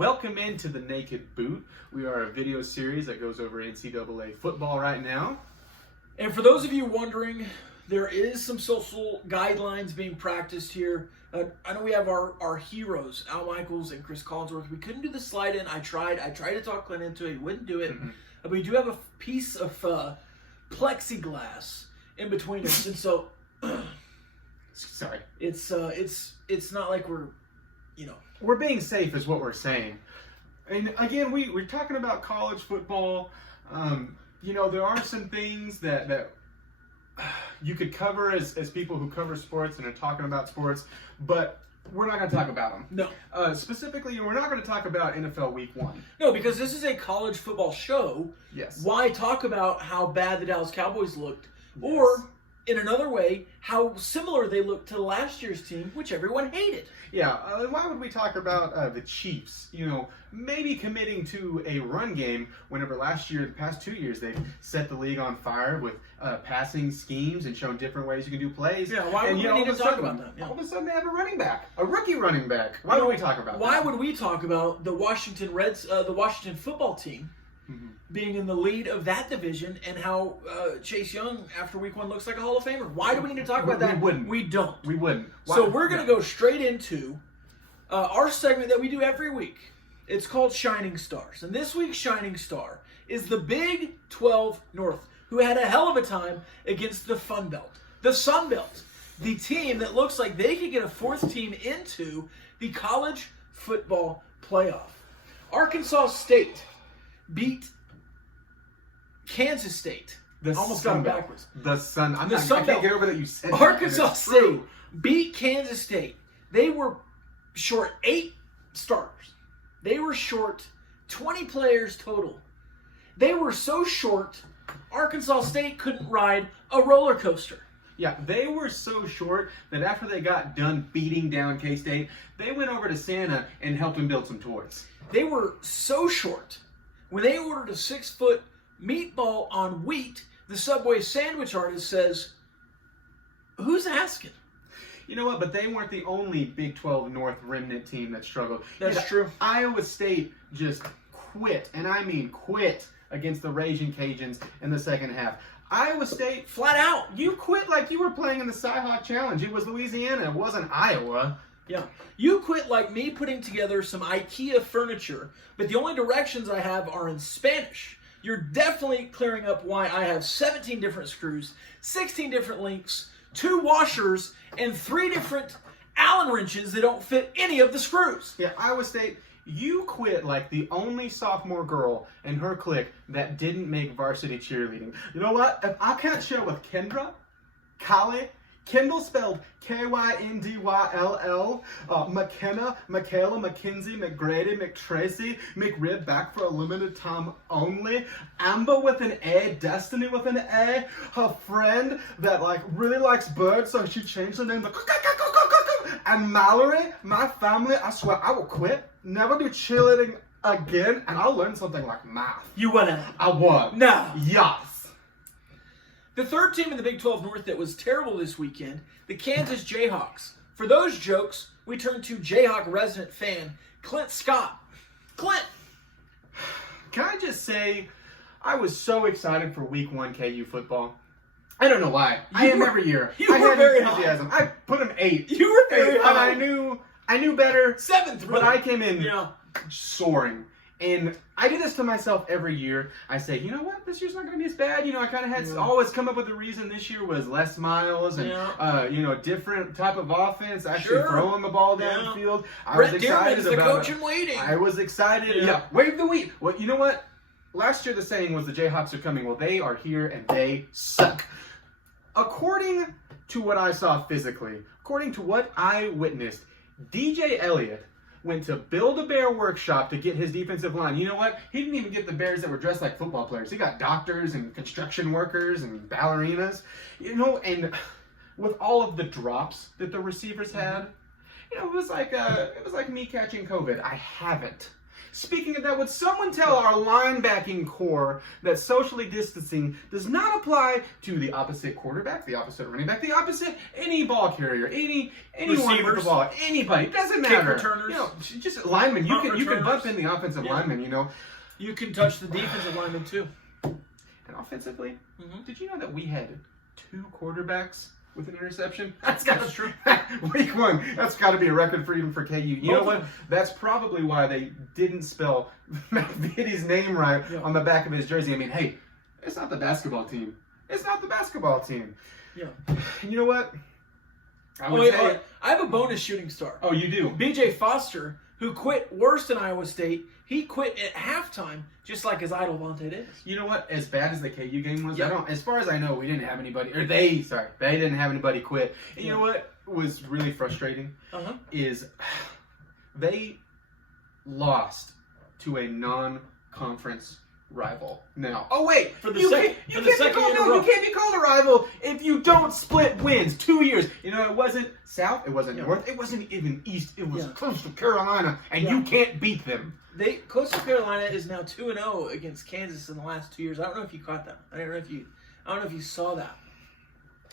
Welcome into the Naked Boot. We are a video series that goes over NCAA football right now. And for those of you wondering, there is some social guidelines being practiced here. I know we have our heroes, Al Michaels and Chris Collinsworth. We couldn't do the slide in. I tried to talk Clint into it. He wouldn't do it. But we do have a piece of plexiglass in between us, and so Sorry. it's not like We're being safe is what we're saying. And again, we're talking about college football. There are some things that you could cover as people who cover sports and are talking about sports, but we're not going to talk about them. No. Specifically, we're not going to talk about NFL Week 1. No, because this is a college football show. Yes. Why talk about how bad the Dallas Cowboys looked? Yes. Or, in another way, how similar they looked to last year's team, which everyone hated. Yeah, why would we talk about the Chiefs? Maybe committing to a run game whenever the past 2 years, they've set the league on fire with passing schemes and shown different ways you can do plays. Yeah, why would we need to talk about that? Yeah. All of a sudden they have a running back, a rookie running back. Why would we talk about that? Why would we talk about the Washington football team being in the lead of that division and how Chase Young, after week 1, looks like a Hall of Famer? Why do we need to talk about that? We wouldn't. We don't. We wouldn't. So we're going to go straight into our segment that we do every week. It's called Shining Stars. And this week's Shining Star is the Big 12 North, who had a hell of a time against the Fun Belt. The Sun Belt, the team that looks like they could get a fourth team into the college football playoff. Arkansas State beat Kansas State. Almost got it backwards. The Sun. I Sun can't get over that you said that. Arkansas State beat Kansas State. They were short 8 starters. They were short 20 players total. They were so short, Arkansas State couldn't ride a roller coaster. Yeah, they were so short that after they got done beating down K-State, they went over to Santa and helped him build some toys. They were so short. When they ordered a 6-foot meatball on wheat, the Subway sandwich artist says, "Who's asking?" You know what? But they weren't the only Big 12 North remnant team that struggled. That's true. Iowa State just quit, and I mean quit, against the Raging Cajuns in the second half. Iowa State, flat out, you quit like you were playing in the Cyhawk Challenge. It was Louisiana. It wasn't Iowa. Yeah. You quit like me putting together some IKEA furniture, but the only directions I have are in Spanish. You're definitely clearing up why I have 17 different screws, 16 different links, 2 washers, and 3 different Allen wrenches that don't fit any of the screws. Yeah, Iowa State, you quit like the only sophomore girl in her clique that didn't make varsity cheerleading. You know what? If I can't share with Kendra, Callie, Kendall spelled K-Y-N-D-Y-L-L, McKenna, Michaela, McKinsey, McGrady, McTracy, McRib back for a limited time only, Amber with an A, Destiny with an A, her friend that really likes birds, so she changed her name to and Mallory, my family, I swear I will quit, never do cheerleading again, and I'll learn something like math. You went out. I won. No. Yes. The third team in the Big 12 North that was terrible this weekend, the Kansas Jayhawks. For those jokes, we turn to Jayhawk resident fan, Clint Scott. Clint! Can I just say, I was so excited for Week 1 KU football. I don't know why. I am every year. You were very enthusiasm. I put him 8. You were very high. And I knew better. 7th, but I came in soaring. And I do this to myself every year. I say, you know what? This year's not going to be as bad. I kind of had always come up with the reason this year was less miles and, different type of offense. Actually throwing the ball down the field. I was excited about the coach in waiting. I was excited. Yeah. Wave the wheat. Well, you know what? Last year the saying was the Jayhawks are coming. Well, they are here and they suck. According to what I saw physically, according to what I witnessed, DJ Elliott went to Build-A-Bear Workshop to get his defensive line. You know what? He didn't even get the Bears that were dressed like football players. He got doctors and construction workers and ballerinas. And with all of the drops that the receivers had, it was like me catching COVID. I haven't. Speaking of that, would someone tell our linebacking core that socially distancing does not apply to the opposite quarterback, the opposite running back, the opposite any ball carrier, anyone with the Receivers. ball, anybody? It doesn't Kick matter. returners. You know, just linemen. You Punt can returners. bump in the offensive Yeah. linemen. You know, You can touch the defensive lineman too. and offensively, Mhm. did you know that we had 2 quarterbacks with an interception? That's true. Week 1. That's got to be a record for even for KU. You know Both what? of them. That's probably why they didn't spell McVitie's name right Yeah. on the back of his jersey. I mean, hey, it's not the basketball team. It's not the basketball team. Yeah. And you know what? I Oh, would wait, say. I have a bonus shooting star. Oh, you do. BJ Foster, who quit worse than Iowa State, he quit at halftime, just like his idol Vontae Davis. You know what? As bad as the KU game was, Yeah. I don't. As far as I know, we didn't have anybody, or they didn't have anybody quit. And you Yeah. know what was really frustrating Uh-huh. is they lost to a non-conference rival. Now, oh wait, For the you sec- can't- for you the can't be second called- year in a no, row. you can't be called a rival if you don't split wins. 2 years. You know, it wasn't South, it wasn't Yeah. North, it wasn't even East. It was Yeah. Coastal Carolina, and Yeah. you can't beat them. Coastal Carolina is now 2-0 against Kansas in the last 2 years. I don't know if you caught that. I don't know if you saw that.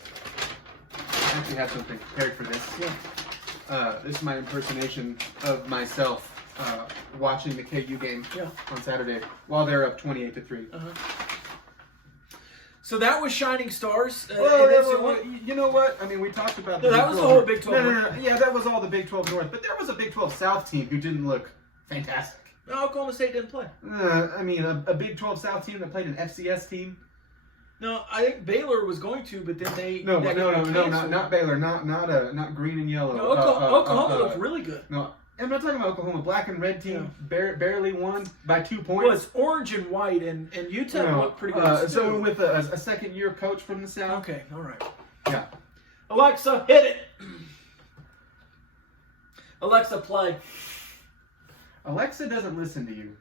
I actually have something prepared for this. Yeah. This is my impersonation of myself watching the KU game Yeah. on Saturday while they're up 28-3. Uh-huh. So that was Shining Stars. Well, and that's the only- you know what? I mean, we talked about No, the that Big was the 12 whole North. Big 12 No. Yeah, that was all the Big 12 North. But there was a Big 12 South team who didn't look fantastic. No, Oklahoma State didn't play. I mean, a Big 12 South team that played an FCS team. No, I think Baylor was going to, but then they No, they no, canceled. not Baylor, not green and yellow. No, Oklahoma looked really good. No, I'm not talking about Oklahoma. Black and red team barely won by 2 Well, points. it's orange and white, and UTEP No, looked pretty good. so too. with a second-year coach from the South. Okay, all right. Yeah. Alexa, hit it. Alexa, play. Alexa doesn't listen to you.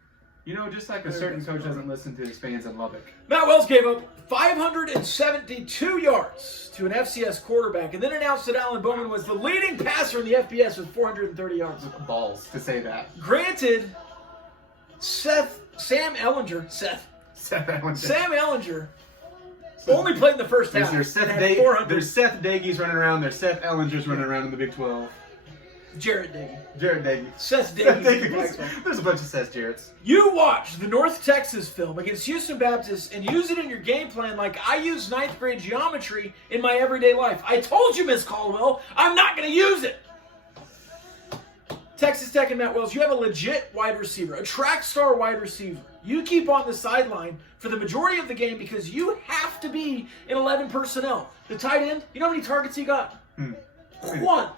You know, just like a certain coach doesn't listen to his fans in Lubbock. Matt Wells gave up 572 yards to an FCS quarterback, and then announced that Alan Bowman was the leading passer in the FBS with 430 yards. Balls to say that. Granted, Sam Ellinger only played in the first half. There's Seth and had 400. Dagies running around. There's Seth Ellingers running around in the Big 12. Jarrett Dagey. Jared Dagey. Seth Seth Dagey. Dagies. There's a bunch of Seth Jarretts. You watch the North Texas film against Houston Baptist and use it in your game plan like I use 9th grade geometry in my everyday life. I told you, Miss Caldwell, I'm not going to use it. Texas Tech and Matt Wells, you have a legit wide receiver, a track star wide receiver. You keep on the sideline for the majority of the game because you have to be in 11 personnel. The tight end, you know how many targets he got? One.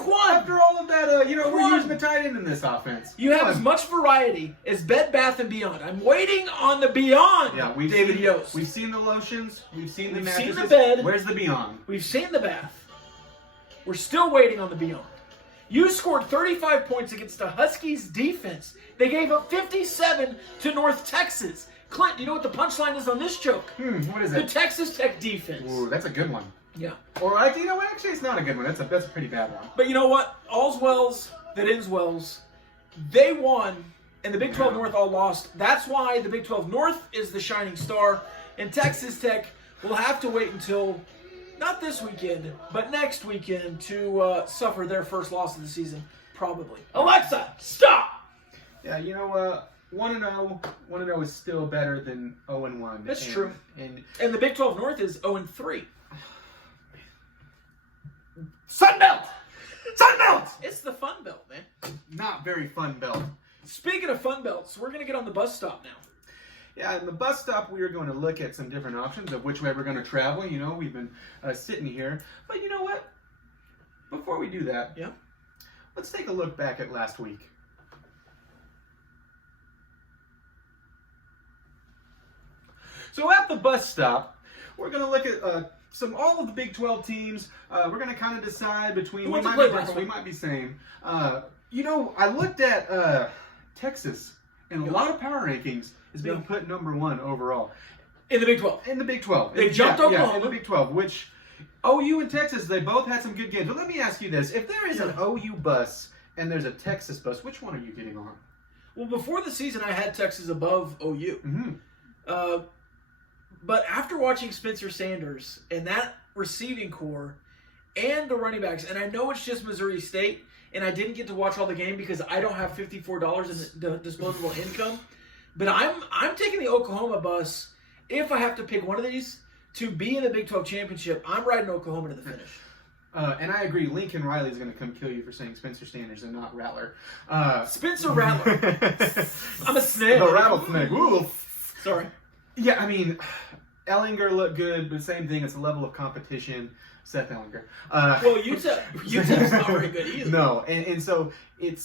After all of that, we're Quan. using the tight end in this offense. You have Quan. as much variety as Bed Bath & Beyond. I'm waiting on the Beyond, Yeah, David Yost. We've seen the lotions. We've seen the We've seen mattresses. the bed. Where's the Beyond? We've seen the bath. We're still waiting on the Beyond. You scored 35 points against the Huskies defense. They gave up 57 to North Texas. Clint, do you know what the punchline is on this joke? What is The it? Texas Tech defense. Ooh, that's a good one. Yeah. Or, you know what? Actually, it's not a good one. That's a pretty bad one. But you know what? All's wells that ends wells. They won, and the Big 12 North all lost. That's why the Big 12 North is the shining star. And Texas Tech will have to wait until, not this weekend, but next weekend to suffer their first loss of the season, probably. Alexa, stop! Yeah, 1-0 is still better than 0-1. That's true. And And the Big 12 North is 0-3. Sunbelt! Sunbelt! It's the Fun Belt, man. Not very fun belt. Speaking of Fun Belts, we're going to get on the bus stop now. Yeah, at the bus stop, we are going to look at some different options of which way we're going to travel. You know, we've been sitting here. But you know what? Before we do that, Yeah. let's take a look back at last week. So at the bus stop, we're going to look at all of the Big 12 teams. We're going to kind of decide between, Who we went to might play be last different, we week? might be same. I looked at Texas, and a lot of power rankings is being put number 1 overall. In the Big 12. In the Big 12. They jumped Oklahoma. in the Big 12, which OU and Texas, they both had some good games. But let me ask you this. If there is an OU bus and there's a Texas bus, which one are you getting on? Well, before the season, I had Texas above OU. Mm-hmm. But after watching Spencer Sanders and that receiving core and the running backs, and I know it's just Missouri State, and I didn't get to watch all the game because I don't have $54 in disposable income, but I'm taking the Oklahoma bus if I have to pick one of these to be in the Big 12 championship. I'm riding Oklahoma to the finish. And I agree, Lincoln Riley is going to come kill you for saying Spencer Sanders and not Rattler. Spencer Rattler. I'm a snake. The rattlesnake. Ooh. Sorry. Yeah, I mean, Ellinger looked good, but same thing. It's a level of competition. Seth Ellinger. Well, UTEP's not very good either. No, and so it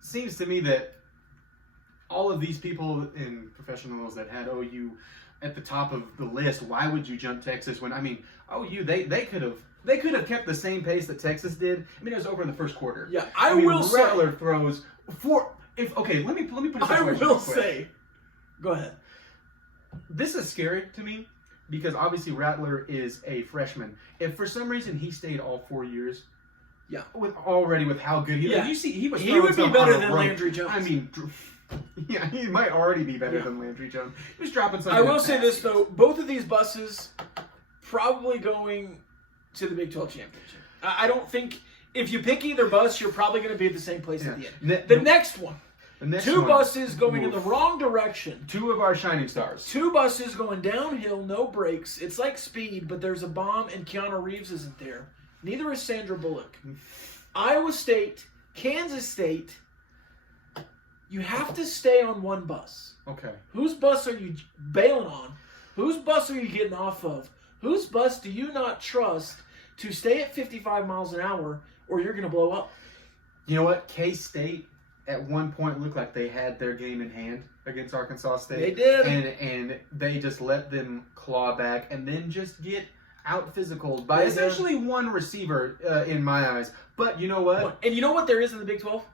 seems to me that all of these people in professionals that had OU at the top of the list, why would you jump Texas when, I mean, OU, they could have kept the same pace that Texas did. I mean, it was over in the first quarter. Yeah, I mean, will say. Rattler throws four. Okay, let me put it this I way will real quick. say. Go ahead. This is scary to me because obviously Rattler is a freshman. If for some reason he stayed all 4 years, yeah, with how good he yeah. you see he was. He would be some better on a than rope. Landry Jones. I mean, yeah, he might already be better Yeah. than Landry Jones. He was dropping some. I will say this though: both of these buses probably going to the Big 12 championship. I don't think if you pick either bus, you're probably going to be at the same place at the end. The next one. The next Two one, buses going in the wrong direction. Two of our shining stars. Two buses going downhill, no brakes. It's like Speed, but there's a bomb and Keanu Reeves isn't there. Neither is Sandra Bullock. Iowa State, Kansas State, you have to stay on one bus. Okay. Whose bus are you bailing on? Whose bus are you getting off of? Whose bus do you not trust to stay at 55 miles an hour or you're going to blow up? You know what? K-State at one point looked like they had their game in hand against Arkansas State. They did. And they just let them claw back and then just get out physicaled by They did. essentially one receiver in my eyes. But you know what? And you know what there is in the Big 12?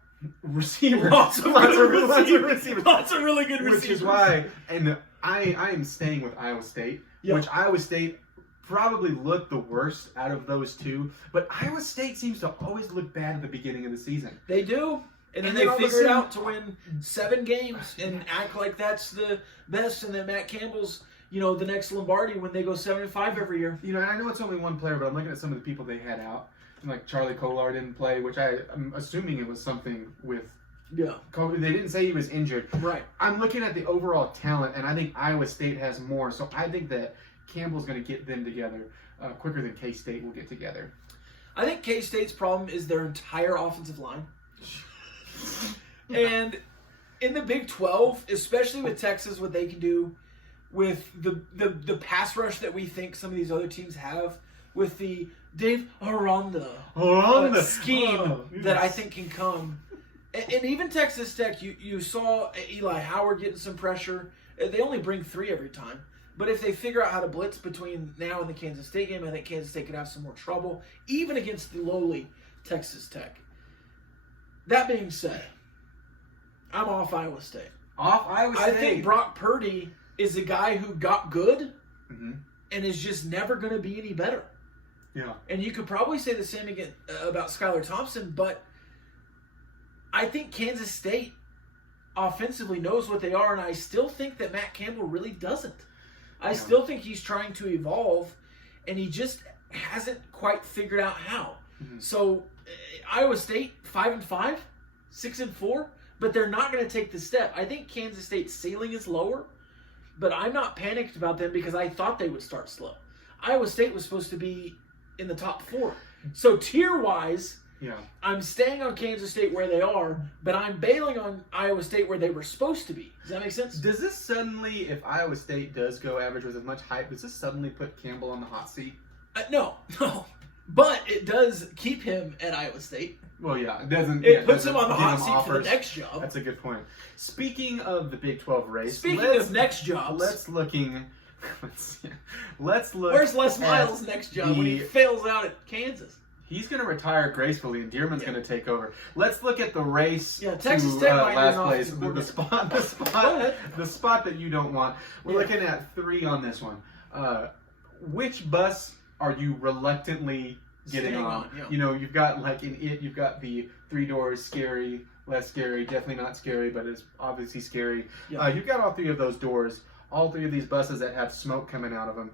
Receiver. Lots of receivers. Lots of really good receivers. Which is why, and I am staying with Iowa State, which Iowa State probably looked the worst out of those two. But Iowa State seems to always look bad at the beginning of the season. They do. And then And they then all of a figure it sudden- out to win 7 games and act like that's the best. And then Matt Campbell's, the next Lombardi when they go 7-5 every year. And I know it's only one player, but I'm looking at some of the people they had out. And like Charlie Kolar didn't play, which I'm assuming it was something with COVID. They didn't say he was injured. Right. I'm looking at the overall talent, and I think Iowa State has more. So I think that Campbell's going to get them together quicker than K-State will get together. I think K-State's problem is their entire offensive line. And in the Big 12, especially with Texas, what they can do with the pass rush that we think some of these other teams have, with the Dave Aranda scheme that I think can come. And even Texas Tech, you saw Eli Howard getting some pressure. They only bring 3 every time. But if they figure out how to blitz between now and the Kansas State game, I think Kansas State could have some more trouble, even against the lowly Texas Tech. That being said, I'm off Iowa State. Off Iowa State. I think Brock Purdy is a guy who got good Mm-hmm. and is just never going to be any better. Yeah. And you could probably say the same again about Skylar Thompson, but I think Kansas State offensively knows what they are, and I still think that Matt Campbell really doesn't. I still think he's trying to evolve, and he just hasn't quite figured out how. Mm-hmm. So Iowa State 5-5, 6-4, but they're not going to take the step. I think Kansas State's ceiling is lower, but I'm not panicked about them because I thought they would start slow. Iowa State was supposed to be in the top 4. So tier-wise, I'm staying on Kansas State where they are, but I'm bailing on Iowa State where they were supposed to be. Does that make sense? Does this suddenly, if Iowa State does go average with as much hype, does this suddenly put Campbell on the hot seat? No. But it does keep him at Iowa State. Well, yeah, it doesn't. It puts doesn't him on the give hot him seat for the offers. next job. That's a good point. Speaking of the Big 12 race, Speaking of next jobs, let's look. Where's Les Miles' next job when he fails out at Kansas? He's going to retire gracefully, and Dearman's going to take over. Let's look at the race. Yeah, Texas to, Tech might be last an place. offensive The spot that you don't want. We're looking at 3 on this one. Which bus are you reluctantly getting Staying on? yeah. You've got like in it. You've got the 3 doors, scary less scary. Definitely not scary, but it's obviously scary. Yeah. You've got all three of those doors, all three of these buses that have smoke coming out of them.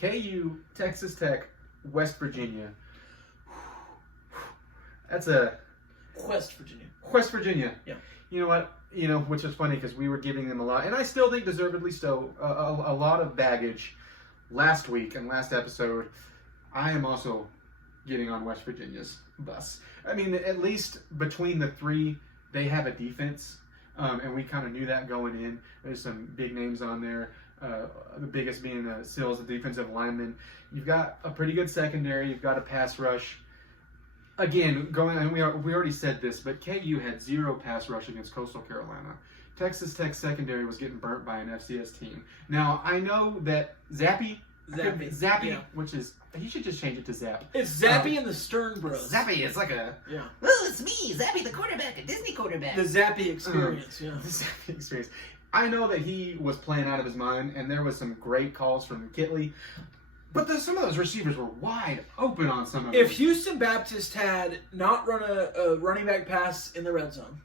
KU, Texas Tech, West Virginia. That's a West Virginia. West Virginia. Yeah. You know what? Which is funny because we were giving them a lot, and I still think deservedly so, a lot of baggage last week and last episode. I am also getting on West Virginia's bus. I mean, at least between the three, they have a defense, and we kind of knew that going in. There's some big names on there. The biggest being Sills, the defensive lineman. You've got a pretty good secondary. You've got a pass rush. Again, and we already said this, but KU had 0 pass rush against Coastal Carolina. Texas Tech secondary was getting burnt by an FCS team. Now, I know that Zappy, Yeah. which is, he should just change it to Zap. It's Zappy and the Stern Bros. Zappy is like a... Yeah. Oh, it's me, Zappy the quarterback, a Disney quarterback. The Zappy experience, yeah. The Zappy experience. I know that he was playing out of his mind, and there was some great calls from Kitley. But some of those receivers were wide open on some of them. If Houston Baptist had not run a running back pass in the red zone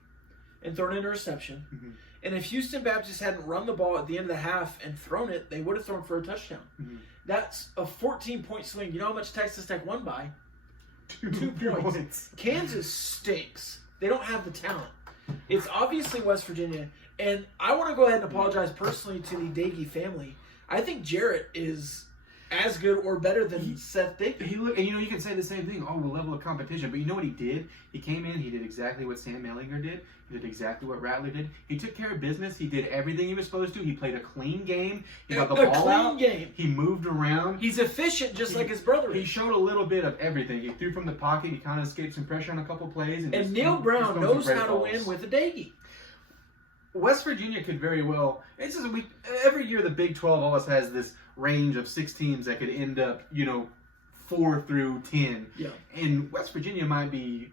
and thrown an interception, Mhm. and if Houston Baptist hadn't run the ball at the end of the half and thrown it, they would have thrown for a touchdown. Mhm. That's a 14-point swing. You know how much Texas Tech won by? 2 points. Kansas stinks. They don't have the talent. It's obviously West Virginia. And I want to go ahead and apologize personally to the Dagey family. I think Jarrett is as good or better than Seth Dagey. And you can say the same thing. Oh, the level of competition. But you know what he did? He came in. He did exactly what Sam Mellinger did. He did exactly what Rattler did. He took care of business. He did everything he was supposed to. He played a clean game. He got the ball clean out. game. He moved around. He's efficient just like his brother He is. showed a little bit of everything. He threw from the pocket. He kind of escaped some pressure on a couple plays. And just Neil threw Brown some knows great how to balls. win with a Dagey. West Virginia could very well. Every year the Big 12 always has this range of 6 teams that could end up, 4 through 10. Yeah. And West Virginia might be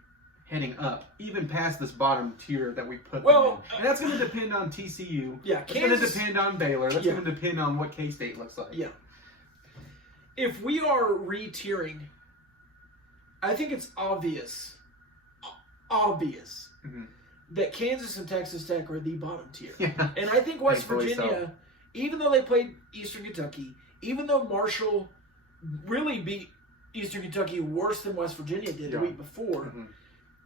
heading up, even past this bottom tier that we put Well, them in. And that's going to depend on TCU. Yeah, It's going to depend on Baylor. That's Yeah. going to depend on what K-State looks like. Yeah. If we are re-tiering, I think it's obvious Mhm. that Kansas and Texas Tech are the bottom tier. Yeah. And I think West Thankfully Virginia, even though they played Eastern Kentucky, even though Marshall really beat Eastern Kentucky worse than West Virginia did the Yeah. week before, Mhm.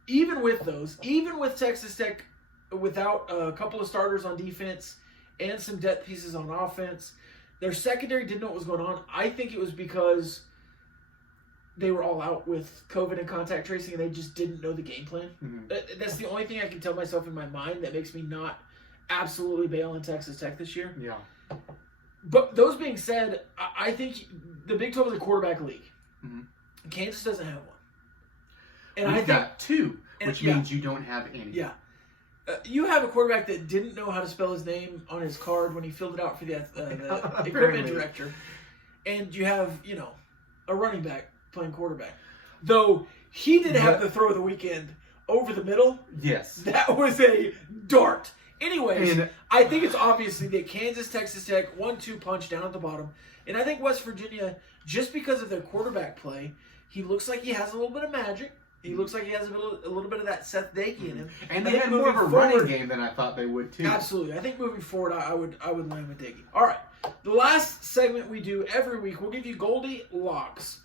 even with those, even with Texas Tech without a couple of starters on defense and some depth pieces on offense, their secondary didn't know what was going on. I think it was because they were all out with COVID and contact tracing, and they just didn't know the game plan. Mhm. That's the only thing I can tell myself in my mind that makes me not absolutely bail on Texas Tech this year. Yeah. But those being said, I think the Big 12 is a quarterback league. Mhm. Kansas doesn't have one. And We've I think, got 2, and- which yeah. means you don't have any. yeah. You have a quarterback that didn't know how to spell his name on his card when he filled it out for the equipment Apparently. director. And you have, a running back playing quarterback. Though he did have the throw of the weekend over the middle. Yes. That was a dart. Anyways, And- I think it's obviously that Kansas, Texas Tech, 1-2 punch down at the bottom. And I think West Virginia, just because of their quarterback play, he looks like he has a little bit of magic. He looks like he has a little bit of that Seth Dagey in him. And I they think had more of a moving running forward- game than I thought they would, too. Absolutely. I think moving forward, I would land with Dagey. All right. The last segment we do every week, we'll give you Goldie locks.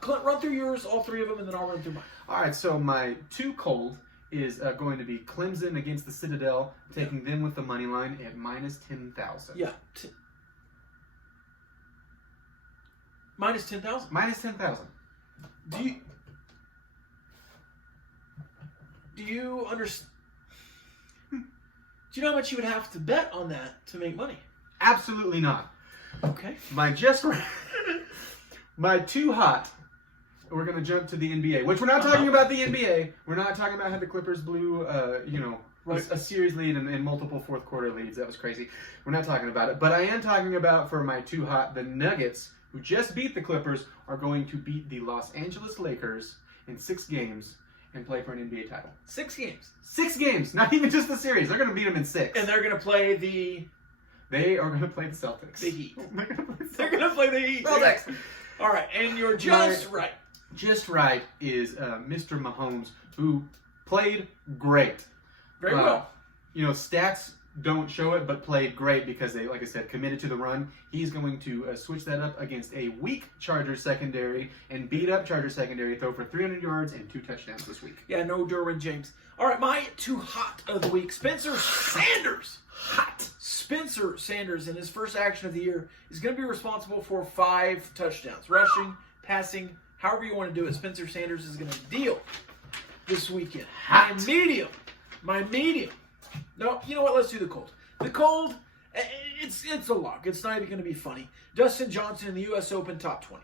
Clint, run through yours, all 3 of them, and then I'll run through mine. All right, so my 2 cold is going to be Clemson against the Citadel, taking them with the money line at minus 10,000. Yeah. Minus 10,000. Minus 10,000. Do you understand? Do you know how much you would have to bet on that to make money? Absolutely not. Okay. My 2 hot. We're going to jump to the NBA, which we're not talking about the NBA. We're not talking about how the Clippers blew, a series lead and multiple fourth quarter leads. That was crazy. We're not talking about it. But I am talking about, for my 2 hot, the Nuggets, who just beat the Clippers, are going to beat the Los Angeles Lakers in 6 games and play for an NBA title. 6 games. 6 games, not even just the series. They're going to beat them in 6. And they're going to play the They are going to play the Celtics. The Heat. They're going to play the Celtics. They're going to play the Heat. Celtics. All right, and you're just right. Just right is Mr. Mahomes, who played great. Very well. You know, stats don't show it, but played great because they, like I said, committed to the run. He's going to switch that up against a weak Chargers secondary and beat up Chargers secondary, throw for 300 yards and 2 touchdowns this week. Yeah, no Derwin James. All right, my too hot of the week, Spencer Sanders. Hot. Spencer Sanders, in his first action of the year, is going to be responsible for 5 touchdowns. Rushing, passing, however you want to do it, Spencer Sanders is going to deal this weekend. Hot. My medium. No, you know what? Let's do the cold. The cold, it's a lock. It's not even going to be funny. Dustin Johnson in the U.S. Open top 20.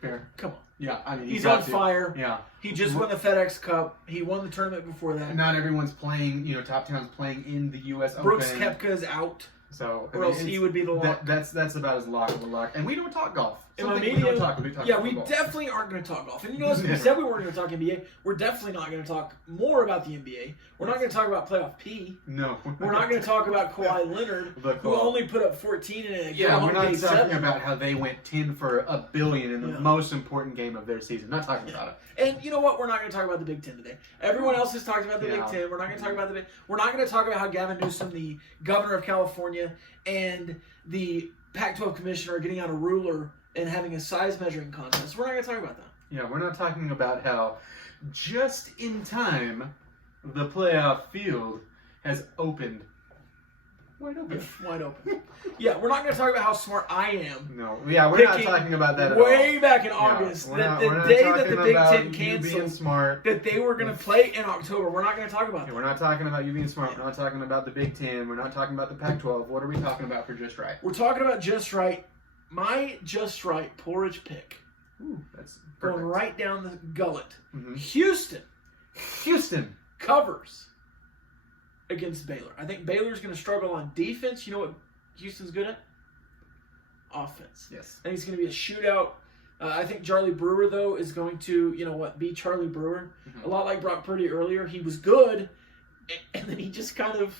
Fair. Come on. Yeah, I mean, He's on fire. Yeah. He just won the FedEx Cup. He won the tournament before that. Not everyone's playing, you know, top towns playing in the U.S. Brooks Open. Koepka is out. So, Or else he would be the lock. That's about as lock of a lock. And we don't talk golf. In my Something we medium, don't talk. We talk yeah, about we golf. definitely aren't going to talk golf. And you notice we said we weren't going to talk NBA. We're definitely not going to talk more about the NBA. We're not going to talk about playoff P. No. We're not going to talk about Kawhi Leonard, who only put up 14 in a Yeah, we're not game talking 7. about how they went 10 for $1 billion in the Yeah. most important game of their season. Not talking about it. And you know what? We're not going to talk about the Big Ten today. Everyone else has talked about the Yeah. Big Ten. We're not going to talk about the Big. We're not going to talk about how Gavin Newsom, the governor of California, and the Pac-12 commissioner are getting out a ruler and having a size measuring contest. We're not going to talk about that. Yeah, we're not talking about how just in time the playoff field has opened. Wide open. Wide open. Yeah, we're not going to talk about how smart I am. No, yeah, we're not Picking talking about that at all. Way back in Yeah, August, we're that not- the we're not day that talking the Big about Ten you canceled, being smart. that they were going to play in October. We're not going to talk about Yeah, that. we're not talking about you being smart. We're not talking about the Big Ten. We're not talking about the Pac-12. What are we talking about for just right? We're talking about just right. My just right Porridge pick. Ooh, that's Going perfect. right down the gullet. Mhm. Houston covers against Baylor. I think Baylor's going to struggle on defense. You know what Houston's good at? Offense. Yes. I think it's going to be a shootout. I think Charlie Brewer, though, is going to, be Charlie Brewer. Mhm. A lot like Brock Purdy earlier. He was good, and then he just kind of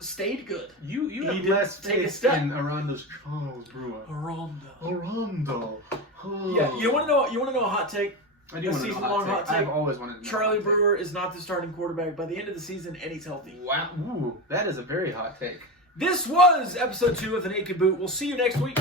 stayed good. You He have did less take a taste step. in Arondo's Charles Brewer. Arondo. Oh. Yeah, you want to know a hot take? I do a want to know season-long hot take. I've always wanted to know. Charlie a hot take. Brewer is not the starting quarterback by the end of the season, and he's healthy. Wow. Ooh, that is a very hot take. This was episode 2 of The Naked Boot. We'll see you next week.